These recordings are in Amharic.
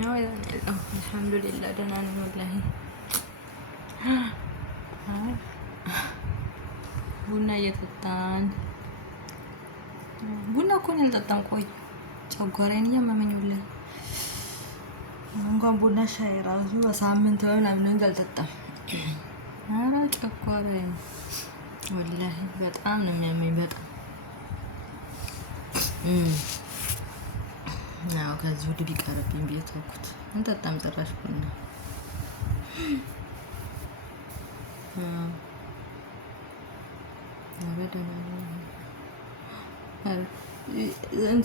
ያው አልሐምዱሊላህ ደህና ነኝ ወላሂ። ቡና እየጠጣን ቡና እኮ ነው ያልጠጣም። ቆይ ጨጓራዬን እያመመኝ ወላሂ። እንኳን ቡና ሻይ ራሱ በሳምንት ምናምን እንጂ አልጠጣም። ኧረ ጨጓራዬን ወላሂ በጣም ነው የሚያመኝ በጣም። አዎ ከዚህ ወዲህ ቢቀርብኝ ብዬ ተውኩት። እንጠጣም ጭራሽ ቡና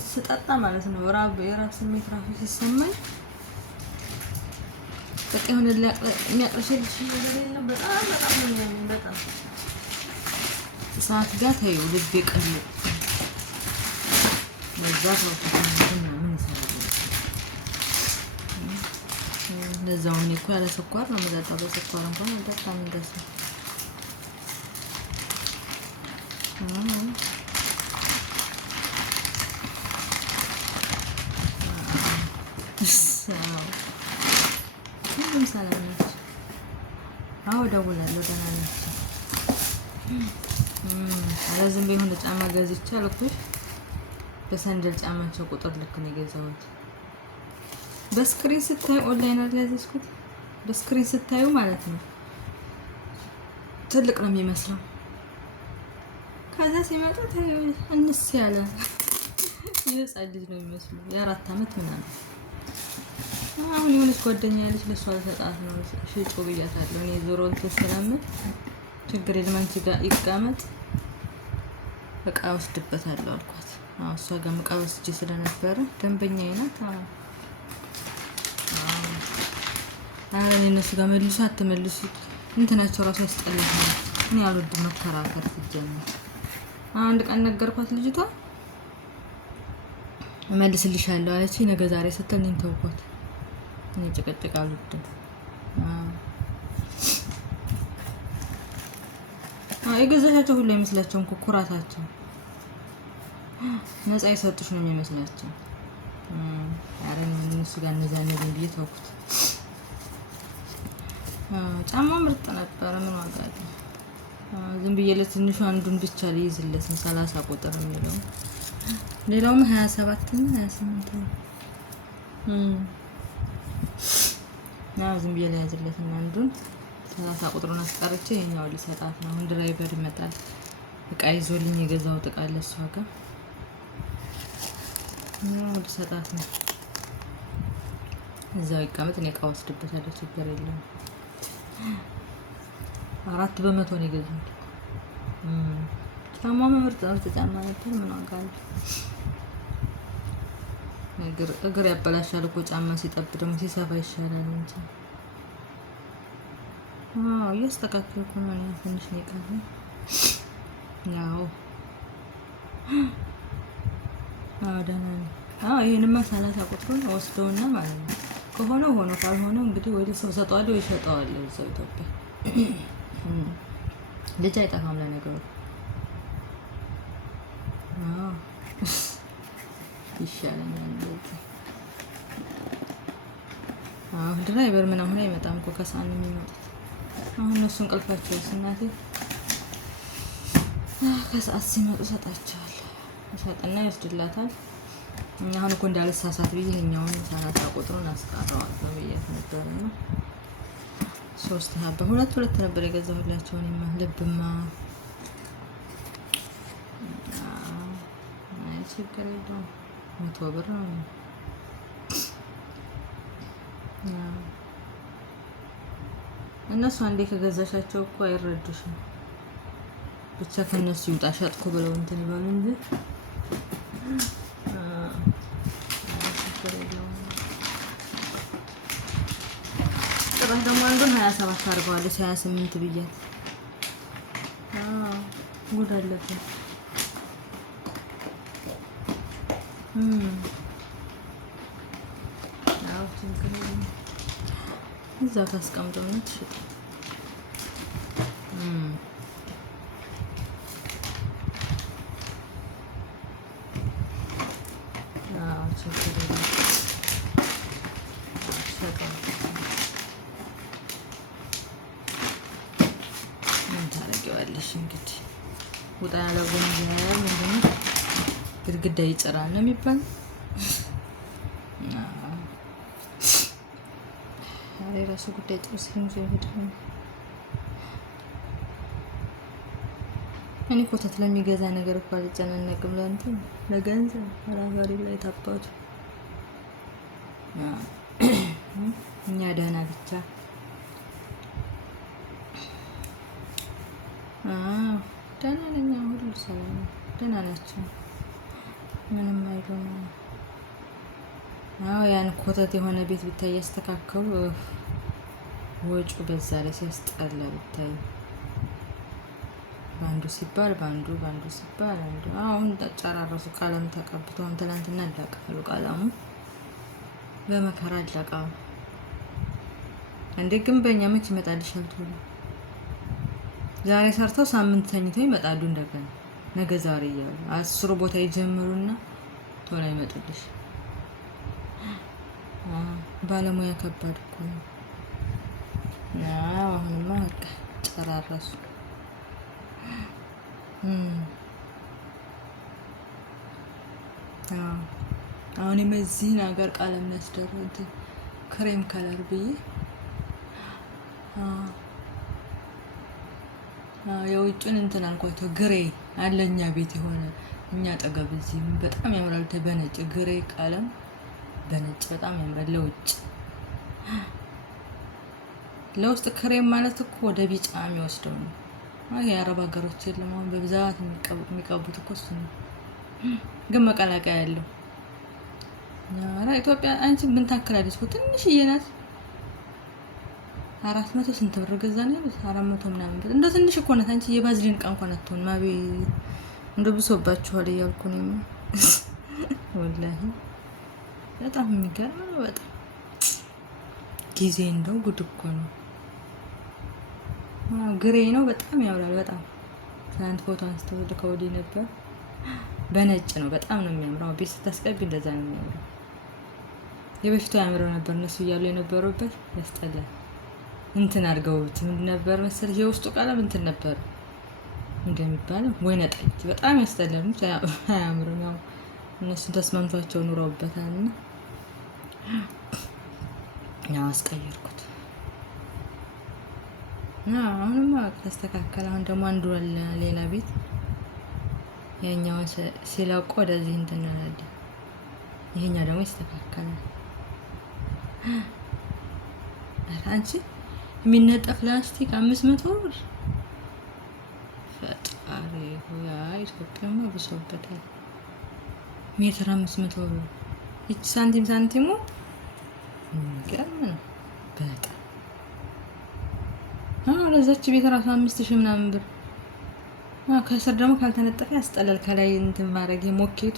ስጠጣ ማለት ነው የራብ ስሜት ራሱ ሲሰማኝ በቃ የሆነ የሚያቅለሸልሽ ነገር የለም። በጣም በጣም ነው የሚያመኝ በጣም ሰዓት ጋር ተይው ልቤ ቀል ለዛ ምን ይሰራል? ለዛው እኔ እኮ ያለ ስኳር ነው የምጠጣው። በስኳር እንኳን አልጠጣም እንደሱ። ሁሉም ሰላም ናቸው። አዎ እደውላለሁ ደህና ናቸው። ኧረ ዝም ብዬ የሆነ ጫማ ገዝቼ አልኩሽ። በሰንደል ጫማቸው ቁጥር ልክ ነው የገዛሁት። በስክሪን ስታዩ ኦንላይን ላይ ያዘዝኩት በስክሪን ስታዩ ማለት ነው ትልቅ ነው የሚመስለው። ከዛ ሲመጣ እንስ ያለ የህፃን ልጅ ነው የሚመስለው የ4 ዓመት ምናምን። አሁን የሆነች ጓደኛ ያለች ለሷ ልሰጣት ነው ሽጮ ብያታለሁ። እኔ ዞሮ እንትን ስለምል ችግር የለም አንቺ ጋር ይቀመጥ እቃ ወስድበታለሁ አልኳት። እሷ ጋር እቃ ወስጄ ስለነበረ ደንበኛዬ ናት። ኧረ እኔ እነሱ ጋር መልሱ አትመልሱ እንትናቸው ራሱ ያስጠላኛል። እኔ አልወድም መከራከር ሲጀምር። አንድ ቀን ነገርኳት ልጅቷ እመልስልሻለሁ አለችኝ። ነገ ዛሬ ስትል እኔን ተውኳት። እኔ ጭቅጭቅ አልወድም። የገዛሻቸው ሁሉ አይመስላቸውም እኮ ኩራታቸው ነፃ የሰጡሽ ነው የሚመስላቸው። ኧረ እነሱ ጋር እነዛነዚህ ብዬ ተውኩት። ጫማ ምርጥ ነበረ። ምን ዋጋ አለው? ዝም ብዬ ለትንሹ አንዱን ብቻ ልይዝለት ነው 30 ቁጥር የሚለው ሌላውም 27 እና 28 ነው። ዝም ብዬ ልያዝለት እና አንዱን 30 ቁጥሩን አስቀርቼ ይሄኛው ልሰጣት ነው። አሁን ድራይቨር ይመጣል እቃ ይዞልኝ የገዛሁት እቃ አለ እሷ ጋር ነው ልሰጣት ነው። እዛው ይቀመጥ እኔ እቃ ወስድበታለሁ ችግር የለም። 4 በመቶ ነው የገዛሁት። ጫማ ምርጥ ጫማ ነበር። ምን ዋጋ አለው? እግር ያበላሻል እኮ ጫማ ሲጠብ ደግሞ ሲሰፋ ይሻላል እንጂ። እያስተካከልኩ ነው እኔ ትንሽ ነው የቀረኝ። ያው ደህና ነኝ። ይሄንማ 30 ቁጥሩን ወስደውና ማለት ነው ከሆነ ሆኖ ካልሆነ እንግዲህ ወይ ሰው ሰጠዋለሁ ወይ ሸጠዋለሁ እዛው ኢትዮጵያ። ልጅ አይጠፋም ለነገሩ። ይሻለኛል እንደዚህ። ድራይቨር ምን አሁን አይመጣም እኮ ከሰዓት ነው የሚመጡት። አሁን እነሱ እንቅልፋቸው እናቴ ከሰዓት ሲመጡ ሰጣቸዋለሁ። ሰጥና ይወስድላታል። አሁን እኮ እንዳልሳሳት ብዬ ይሄኛውን 30 ቁጥሩን አስቀረዋለሁ ብያት ነበርና 3 ሀባ 2 ነበር የገዛሁላቸው። እኔማ ልብማ ችግር የለውም 100 ብር ነው። እነሱ አንዴ ከገዛሻቸው እኮ አይረዱሽም። ብቻ ከነሱ ይውጣ ሸጥኩ ብለው እንትን ይባሉ እንጂ ጭራሽ ደግሞ አንዱን 27 አድርገዋለች 28 ብያት። ጉድ አለብን። እዛው ታስቀምጠው ነው ትሽጥ። ፈጣሪ ምን ታደርጊዋለሽ እንግዲህ። ውጣ ያለው ገንዘብ ምንድን ነው? ግድግዳ ይጭራል ነው የሚባል። የራሱ ጉዳይ ጥሩ ሲሆን ይሄዳል። እኔ ኮተት ለሚገዛ ነገር እኮ አልጨናነቅም። ለእንትን ለገንዘብ አራባሪ ላይ ታባቱ እኛ ደህና ብቻ ደህና ነኝ። ሁሉ ሰላም ደህና ናቸው። ምንም አይሉም። ያን ኮተት የሆነ ቤት ብታይ ያስተካከሉ ወጩ በዛ ላይ ሲያስጠላ ብታይ ባንዱ ሲባል ባንዱ ሲባል አንዱ አሁን ተጨራረሱ። ቀለም ተቀብተው ትናንትና አለቀሉ። ቀለሙ በመከራ አለቀ። እንዴ ግንበኛ መች ይመጣልሻል ቶሎ? ዛሬ ሰርተው ሳምንት ተኝተው ይመጣሉ እንደገና ነገ ዛሬ እያሉ 10 ቦታ ይጀምሩና ቶሎ ይመጡልሽ። ባለሙያ ከባድ እኮ ነው። አሁንማ በቃ ጨራረሱ። አሁን የመዚህን ሀገር ቀለም ያስደረግ ክሬም ከለር ብዬ የውጭን እንትን አልኳቸው። ግሬ አለኛ ቤት የሆነ እኛ አጠገብ እዚህ በጣም ያምራል። በነጭ ግሬ ቀለም በነጭ በጣም ያምራል። ለውስጥ ክሬም ማለት እኮ ወደ ቢጫ የሚወስደው ነው። የአረብ ሀገሮች የለም አሁን በብዛት የሚቀቡት እኮ እሱ ነው። ግን መቀላቀያ ያለው ኢትዮጵያ አንቺ ምን ታክላለች እኮ ትንሽዬ ናት። 400 ስንት ብር ገዛን ያሉት 400 ምናምን ብር። እንደ ትንሽ እኮ ናት አንቺ። የባዝሊን ዕቃ እንኳን አትሆን ማቤ እንደ ብሶባችኋል እያልኩ ነው ወላሂ። በጣም የሚገርም ነው። በጣም ጊዜ እንደው ጉድ እኮ ነው። ግሬ ነው በጣም ያምራል። በጣም ትናንት ፎቶ አንስተው ልከውልኝ ነበር። በነጭ ነው በጣም ነው የሚያምረው። ቤት ስታስቀቢ እንደዛ ነው የሚያምረው። የበፊቱ ያምረው ነበር እነሱ እያሉ የነበሩበት ያስጠላል። እንትን አድርገውት ምን ነበር መሰለሽ የውስጡ ቀለም እንትን ነበር እንደሚባለው ወይነ ጠጅ በጣም ያስጠላል። አያምርም። ያው እነሱ ተስማምቷቸው ኑረውበታልና ያው አስቀየርኩት። አሁንማ ተስተካከለ። አሁን ደግሞ አንዱ አለ ሌላ ቤት ያኛውን ሲለቁ ወደዚህ እንትን እንላለን። ይሄኛው ደግሞ ይስተካከላል። አንቺ የሚነጠፍ ላስቲክ 500 ብር ፈጣሪ ሆይ! ኢትዮጵያማ ብሶበታል። ሜትር 500 ብር። እቺ ሳንቲሙ ገርም ነው በጣም። ለዛች ቤት ራሱ 5000 ምናምን ብር። ከስር ደግሞ ካልተነጠፈ ያስጠላል። ከላይ እንትን ማድረግ የሞኬቱ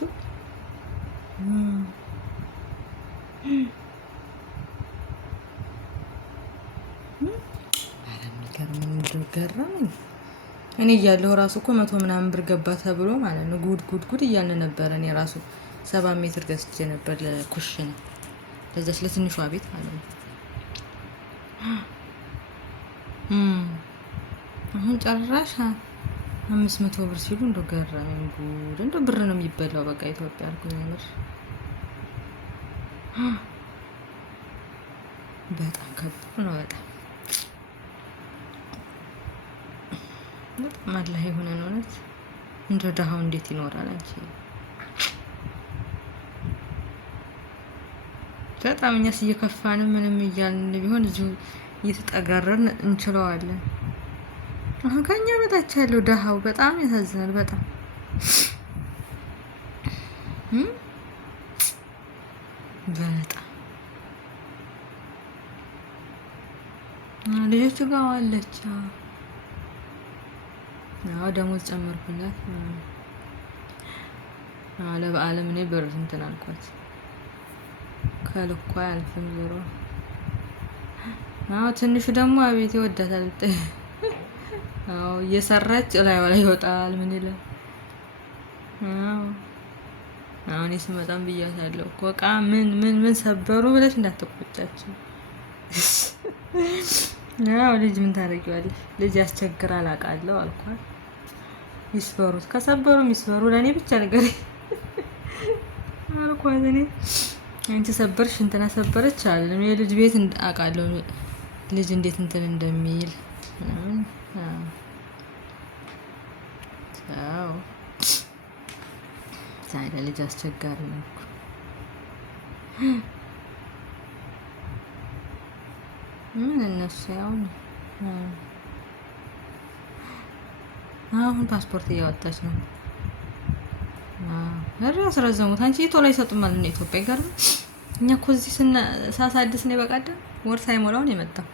ገረመኝ። እኔ እያለሁ ራሱ እኮ 100 ምናምን ብር ገባ ተብሎ ማለት ነው። ጉድ እያልን ነበረ። እኔ ራሱ 7 ሜትር ገዝቼ ነበር ለኩሽና ለዛች ለትንሿ ቤት ማለት ነው። አሁን ጨራሽ 500 ብር ሲሉ እንደው ገረመኝ። ጉድ እንደው ብር ነው የሚበላው። በቃ ኢትዮጵያ አልኩኝ። ምር በጣም ከባድ ነው። በጣም አላህ የሆነን እውነት እንደ ደሃው እንዴት ይኖራል? አንቺ በጣም እኛስ እየከፋንም ምንም እያልን ቢሆን እዚሁ እየተጠጋረን እንችለዋለን። አሁን ከኛ በታች ያለው ደሃው በጣም ያሳዝናል። በጣም ልጆቹ ጋር አለች። ደሞዝ ጨመርኩላት። ለበዓለም እኔ ብር እንትን አልኳት። ከልኳ አልፍም ዞሮ። ትንሹ ደግሞ አቤት ይወዳታል። እየሰራች ላይዋ ላይ ይወጣል። ምን ይላል? አሁን ስመጣም ብያታለሁ እኮ ዕቃ ምን ሰበሩ ብለሽ እንዳትቆጫቸው። ያው ልጅ ምን ታደርጊዋለሽ? ልጅ ያስቸግራል አውቃለሁ አልኳት። ይስበሩት፣ ከሰበሩ ይስበሩ፣ ለእኔ ብቻ ነገር አልኳት። እኔ አንቺ ሰበርሽ እንትና ሰበረች አለ የልጅ ቤት አውቃለሁ ልጅ እንዴት እንትን እንደሚል አዎ። ዛሬ ልጅ አስቸጋሪ ነው እኮ ምን እነሱ ያው አሁን ፓስፖርት እያወጣች ነው። አስረዘሙት። አንቺ ቶሎ አይሰጡም ማለት ነው ኢትዮጵያ ጋር። እኛ እኮ እዚህ ሳሳድስ ነው በቀደም ወር ሳይሞላው ነው የመጣው።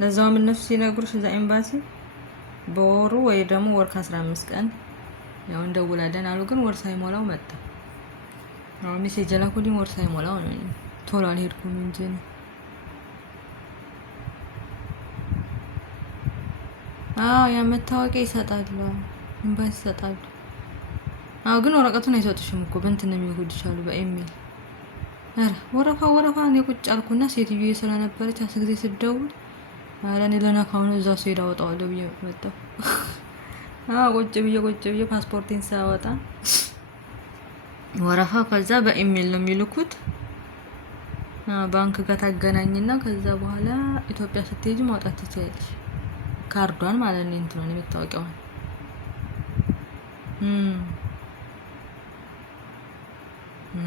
ለዛውም እነሱ ሲነግሩሽ እዛ ኤምባሲ በወሩ ወይ ደግሞ ወር ከ15 ቀን ያው እንደውላለን አሉ። ግን ወር ሳይሞላው መጣ። አሁን ሜሴጅ ላኩልኝ ወር ሳይሞላው ነው። ቶሎ አልሄድኩም እንጂ ነው። አዎ ያ መታወቂያ ይሰጣሉ፣ ኤምባሲ ይሰጣሉ። አዎ ግን ወረቀቱን አይሰጡሽም እኮ በእንትን ነው የሚልኩልሻሉ በኢሜል። ኧረ ወረፋ እኔ ቁጭ አልኩና ሴትዮዬ ስለነበረች ጊዜ ስደውል ኧረ እኔ ለነካው ነው እዛው ስሄድ አወጣዋለሁ ብዬ መጣሁ። ቁጭ ብዬ ፓስፖርቴን ሳወጣ ወረፋ ከዛ በኢሜል ነው የሚልኩት። ባንክ ጋር ታገናኝና ከዛ በኋላ ኢትዮጵያ ስትሄጂ ማውጣት ትችያለሽ። ካርዷን ማለት ነው እንትኑን የመታወቂያውን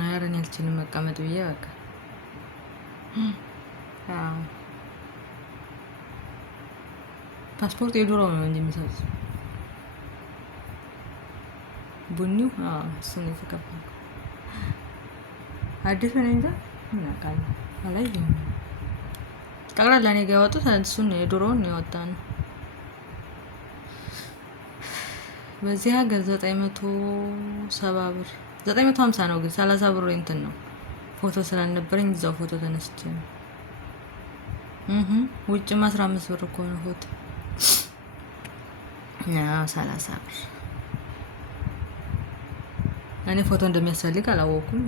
ኧረ እኔ አልችልም መቀመጥ ብዬ በቃ ፓስፖርት የድሮ ነው እንጂ የሚሰጡት ቡኒው እሱን የተቀበልኩ አዲሱ ነው እንጂ ምን አውቃለሁ አላየሁም። ጠቅላላ እኔ ጋር ያወጡት እሱን ነው የድሮውን ነው ያወጣነው። በዚህ ሀገር 970 ብር 950 ነው። ግን 30 ብር እንትን ነው ፎቶ ስላልነበረኝ እዛው ፎቶ ተነስቼ ነው። ውጭም 15 ብር እኮ ነው ፎቶ። 30 ብር እኔ ፎቶ እንደሚያስፈልግ አላወኩም።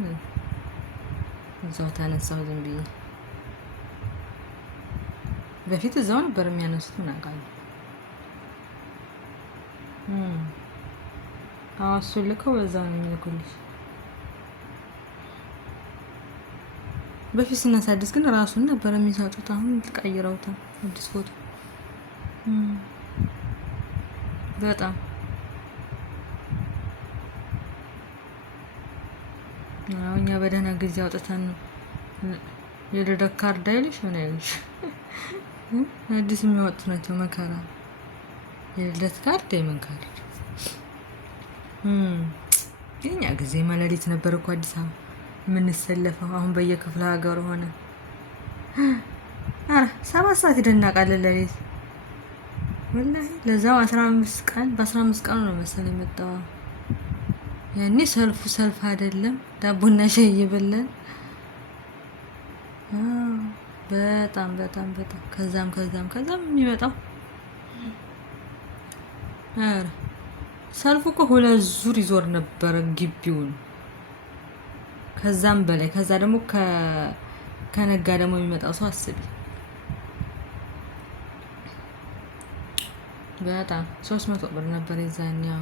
እዛው ተነሳሁ ዝም ብዬ። በፊት እዛው ነበር የሚያነሱት ምን አውቃለሁ። እሱን ልከው በዛው ነው የሚልኩልሽ። በፊት ስናሳድስ ግን ራሱን ነበር የሚሰጡት። አሁን ቀይረውታል አዲስ ፎቶ በጣም እኛ በደህና ጊዜ አውጥተን የልደት ካርድ አይልሽ ምን አይልሽ አዲስ የሚወጡ ናቸው። መከራ የልደት ካርድ የምን ካርድ የኛ ጊዜ መለሊት ነበር እኮ አዲስ አበባ የምንሰለፈው። አሁን በየክፍለ ሀገሩ ሆነ። 7 ሰዓት ይደናቃለን ለሊት ወላሂ። ለዛው 15 ቀን በ15 ቀኑ ነው መሰለኝ የመጣው። ያኔ ሰልፍ አይደለም ዳቦና ሻይ እየበላን በጣም ከዛም የሚመጣው ሰልፉ እኮ 2 ዙር ይዞር ነበር ግቢውን። ከዛም በላይ ከዛ ደግሞ ከነጋ ደግሞ የሚመጣው ሰው አስቢ። በጣም 300 ብር ነበር የዛኛው።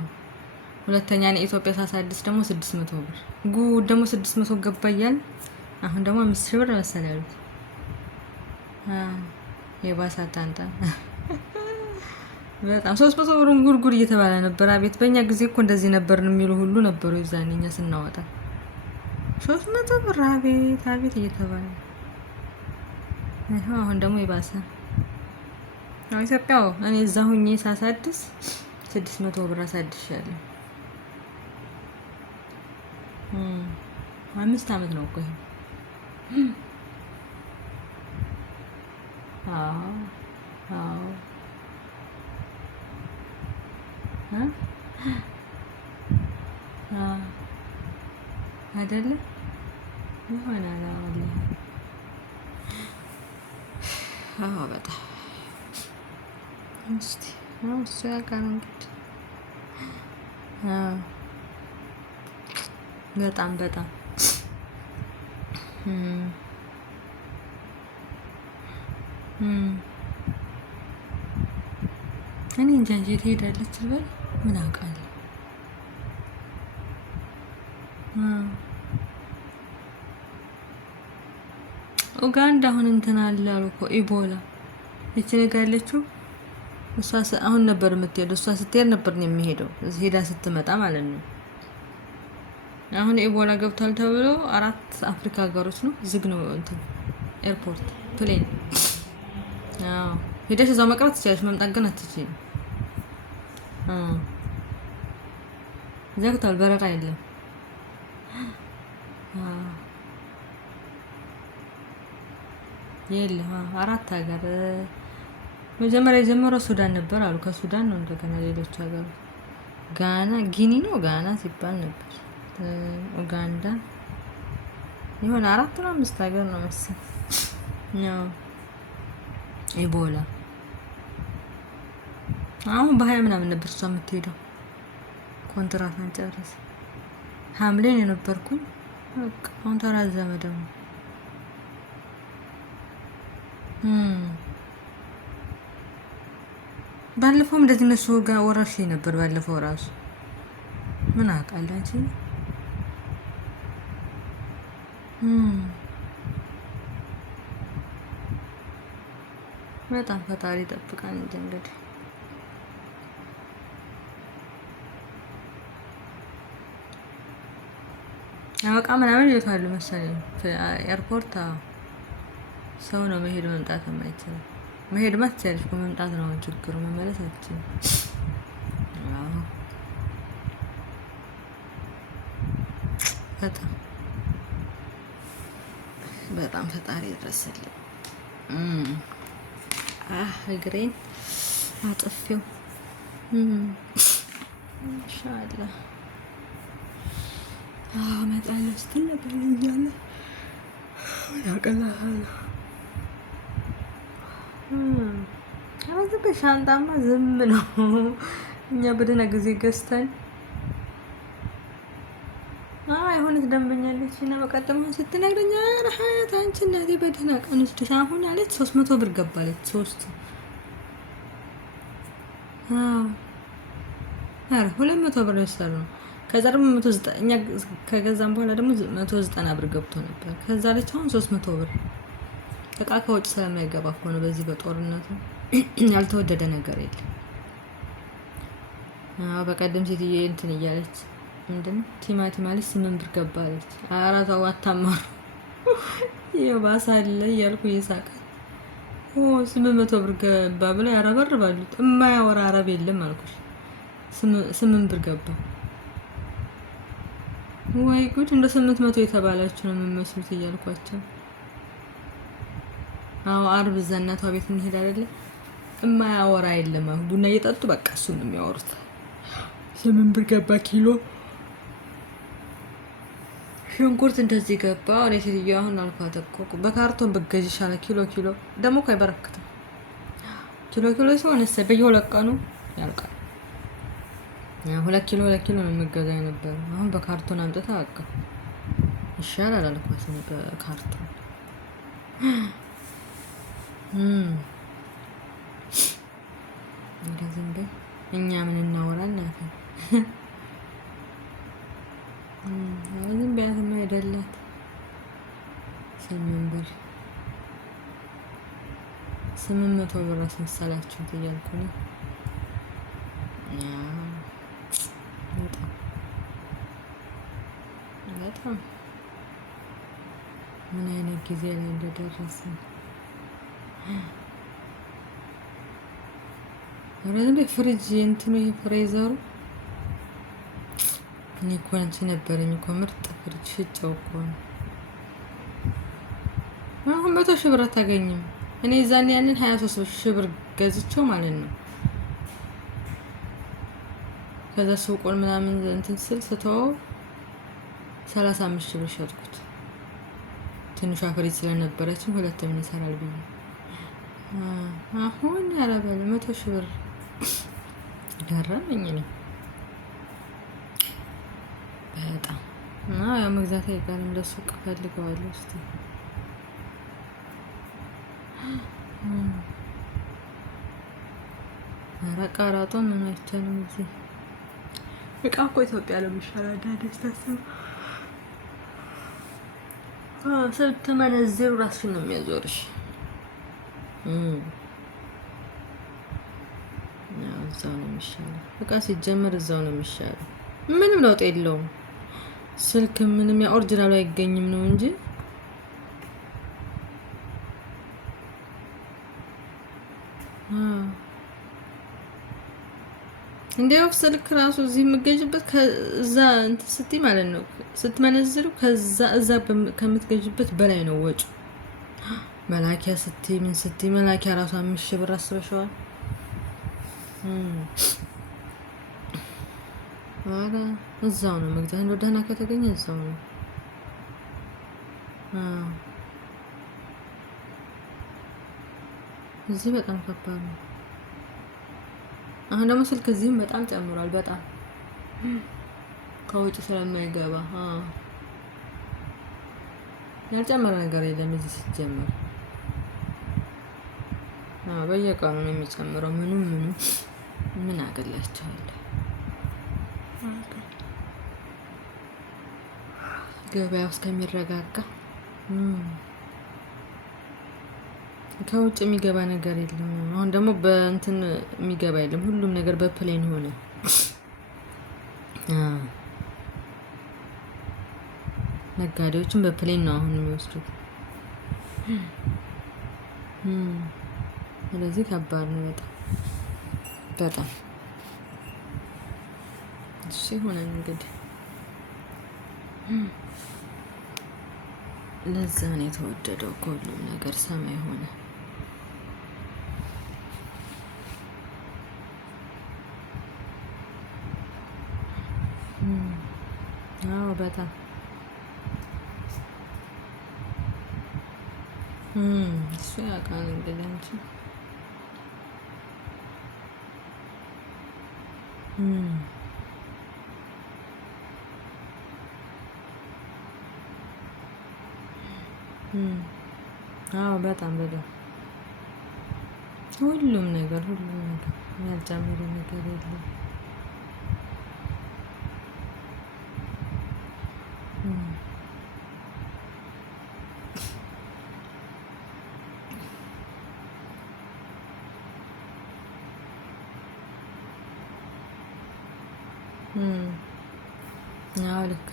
ሁለተኛ ነው ኢትዮጵያ ሳሳድስ ደግሞ 600 ብር ጉድ ደግሞ 600 ገባ እያልን አሁን ደግሞ 5000 ብር መሰለኝ ያሉት። የባሳት አንተ በጣም 300 ብር ጉርጉር እየተባለ ነበር። አቤት በእኛ ጊዜ እኮ እንደዚህ ነበርን የሚሉ ሁሉ ነበሩ የዛኔ እኛ ስናወጣ 300 ብር አቤት እየተባለ አሁን ደግሞ የባሰ ኢትዮጵያ። እኔ እዛ ሁኜ ሳሳድስ 600 ብር አሳድሻለሁ። 5 አመት ነው እኮ ይሄ። አይደለ ይሆናል። በጣም እስቲ እሱ ያውቃል እንግዲህ። በጣም እኔ እንጃ እንጂ ትሄዳለች ልበል ምን አውቃለሁ። ኡጋንዳ አሁን እንትን አለ አሉ እኮ ኢቦላ። ይቺ ነገ ያለችው እሷ አሁን ነበር የምትሄደው። እሷ ስትሄድ ነበር ነው የሚሄደው፣ ሄዳ ስትመጣ ማለት ነው። አሁን ኢቦላ ገብቷል ተብሎ 4 አፍሪካ ሀገሮች ነው ዝግ ነው እንትን ኤርፖርት ፕሌን። አዎ ሄደሽ እዛው መቅረት ትችያለሽ፣ መምጣት ግን አትችይም። ዘግቷል፣ በረራ የለም። የለም 4 ሀገር መጀመሪያ የጀመረው ሱዳን ነበር አሉ። ከሱዳን ነው እንደገና ሌሎች ሀገሮች ጋና፣ ጊኒ ነው ጋና ሲባል ነበር። ኡጋንዳ የሆነ 4 ነው 5 ሀገር ነው መሰለኝ። ያው ኢቦላ አሁን በ20 ምናምን ነበር እሷ የምትሄደው። ኮንትራቷን ጨረሰ። ሐምሌን የነበርኩኝ በቃ አሁን ተራዘመ ደግሞ። ባለፈው እንደዚህ እነሱ ጋር ወረርሽኝ ነበር። ባለፈው ራሱ ምን አውቃለሁ እንጂ በጣም ፈጣሪ ይጠብቃል እንጂ እንግዲህ አበቃ ምናምን ይወጣሉ መሰለኝ ኤርፖርት። ሰው ነው መሄድ መምጣት የማይችል። መሄድ ማትችያለሽ እኮ መምጣት ነው ችግሩ፣ መመለስ አትችይም። በጣም በጣም ፈጣሪ ይድረስልኝ። እግሬን አጥፌው ኢንሻአላህ እመጣለሁ ስትል ነበር እያለ ያቀላል። አሁን በሻንጣማ ዝም ነው። እኛ በደህና ጊዜ ገዝተን የሆነች ደንበኛ አለች እና በቀደም ስትነግረኝ ኧረ ሀያት አንቺ እናቴ በደህና ቀን ወስደሽ አሁን አለች 300 ብር ገባለች ሶስቱ። ኧረ 200 ብር ነው ነው። ከዛ ደግሞ 190 እኛ ከገዛም በኋላ ደግሞ 190 ብር ገብቶ ነበር። ከዛ አለች አሁን 300 ብር። እቃ ከውጭ ስለማይገባ እኮ ነው። በዚህ በጦርነቱ ያልተወደደ ነገር የለም። በቀደም ሴትዬ እንትን እያለች ምንድን ቲማቲም አለች 8 ብር ገባለች። አራታው አታማሩ የባሳለ እያልኩ እየሳቀ 800 ብር ገባ ብለው ያረበርባሉ። የማያወራ አረብ የለም አልኩሽ። 8 ብር ገባ። ወይ ጉድ! እንደ 800 የተባላችሁ ነው የምመስሉት እያልኳቸው። አርብ እዛ እናቷ ቤት እንሄድ አይደለ? የማያወራ የለም። ቡና እየጠጡ በቃ እሱን ነው የሚያወሩት። 8 ብር ገባ ኪሎ ሽንኩርት እንደዚህ ገባ። እኔ ሴትዮዋ አሁን አልኳት እኮ በካርቶን ብትገዢ ይሻላል። ኪሎ ደግሞ እኮ አይበረክትም። ኪሎ ሲሆን በየ2 ቀኑ ያልቃል። 2 ኪሎ ነው የምገዛው ነበር። አሁን በካርቶን አምጥታ በቃ ይሻላል አልኳት በካርቶን። እንደዚህ እንደ እኛ ምን እናወራለን? ዝም ቢያትማ ሄደላት 800 ብር አስመሰላችሁት እያልኩ ነው። በጣም ምን አይነት ጊዜ ላይ እንደደረስን ወረደ። ፍሪጅ እንትኑ ፍሬዘሩ እኔ እኮ አንቺ ነበረኝ እኮ ምርጥ ፍሪጅ ሽጨው እኮ ነው። አሁን 100 ሺህ ብር አታገኝም። እኔ ዛኔ ያንን 23 ሺህ ብር ገዝቼው ማለት ነው። ከዛ ሱቁን ምናምን እንትን ስል ስተው 35 ሺህ ብር ሸጥኩት። ትንሿ ፍሪጅ ስለነበረችኝ 2 ምን ይሰራል ብዬ አሁን ያረበለ 100 ሺህ ብር ገረመኝ ነው በጣም ያው መግዛት አይቀርም። ለሱቅ ፈልገዋለሁ እስቲ ኧረ ቀረጡን ምን አይቻልም። እዚህ እቃ እኮ ኢትዮጵያ ለሚሻለው ዳደስ ታስብ ስትመነዝሩ ራስሽን ነው የሚያዞርሽ። እዛው ነው የሚሻለው። እቃ ሲጀመር እዛው ነው የሚሻለው። ምንም ለውጥ የለውም። ስልክ ምንም ኦሪጂናሉ አይገኝም ነው እንጂ እንዲያው ስልክ ራሱ እዚህ የምትገዥበት ከዛ እንትን ስትይ ማለት ነው ስትመነዝሩ ከዛ እዛ ከምትገዥበት በላይ ነው ወጪ። መላኪያ ስትይ ምን ስትይ መላኪያ ራሱ 5,000 ብር አስበሽዋል። ኧረ እዛው ነው መግዛት እንደው ደህና ከተገኘ እዛው ነው። እዚህ በጣም ከባድ ነው። አሁን ደግሞ ስልክ እዚህም በጣም ጨምሯል። በጣም ከውጭ ስለማይገባ ያልጨመረ ነገር የለም እዚህ ሲጀመር። በየቀኑ ነው የሚጨምረው። ምኑም ምን አገላቸዋለሁ። ገበያው እስከሚረጋጋ ከውጭ የሚገባ ነገር የለም። አሁን ደግሞ በእንትን የሚገባ የለም። ሁሉም ነገር በፕሌን ሆነ። ነጋዴዎችን በፕሌን ነው አሁን የሚወስዱት። ስለዚህ ከባድ ነው በጣም በጣም። እሺ ሆነ እንግዲህ ለዛ ነው የተወደደው ሁሉም ነገር ሰማይ ሆነ። አዎ በጣም እሱ ያውቃል እንግዲህ አንቺ አዎ በጣም በጣም ሁሉም ነገር ያልጨመረ ነገር የለም። አዎ ልክ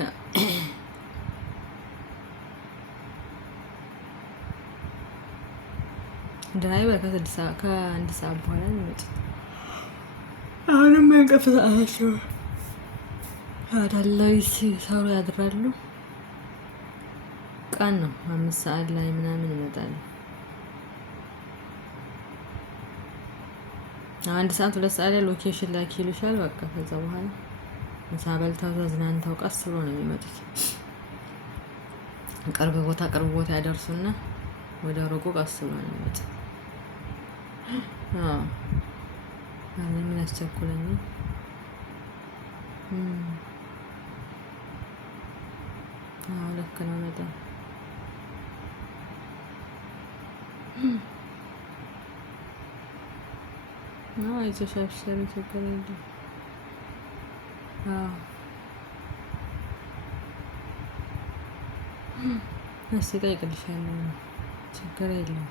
ድራይቨር ከአንድ ሰዓት በኋላ ነው የሚመጡት። አሁንም እንቅልፍ ሰዓታቸው አዳላይ ሲሰሩ ያድራሉ። ቀን ነው 5 ሰዓት ላይ ምናምን ይመጣሉ። 1 ሰዓት 2 ሰዓት ላይ ሎኬሽን ላኪ ይሉሻል። በቃ ከዛ በኋላ ምሳ በልተው ተዝናንተው ቀስ ብሎ ነው የሚመጡት። ቅርብ ቦታ ያደርሱና ወደ ሩቁ ቀስ ብሎ ነው የሚመጡት። ምን ያስቸኩለኝ? ልክ ነው በጣም አይዞሽ አብሽሪ ችግር የለም። እስኪ እጠይቅልሻለሁ። ችግር የለም።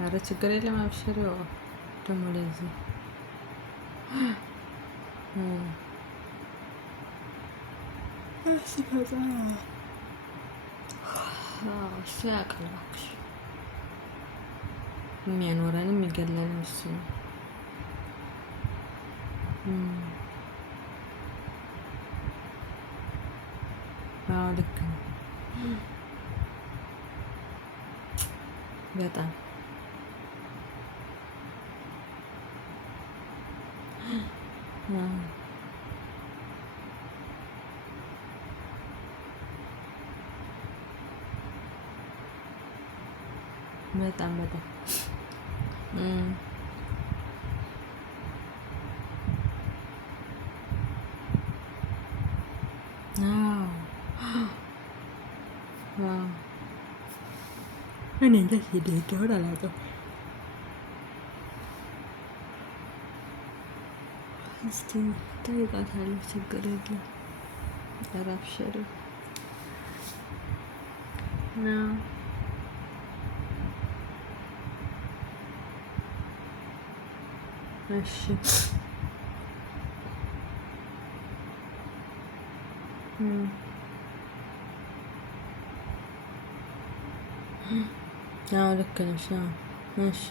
ኧረ ችግር የለም አብሽሪ። ደግሞ ለዚህ እሱ ያውቃል እባክሽ። የሚያኖረንም የሚገለንም እሱ ነው። ልክ ነው በጣም በጣም በጣም እኔ እንጃ ሄደ እንደሆነ አላውቅም። እስቲ ጠይቃታለሁ። ችግር የለም። አራብሸር ነው። እሺ አዎ ልክ ነሽ። እሺ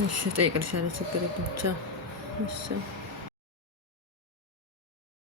እሺ እጠይቅልሻለሁ። ችግር የለም። ቻው። እሺ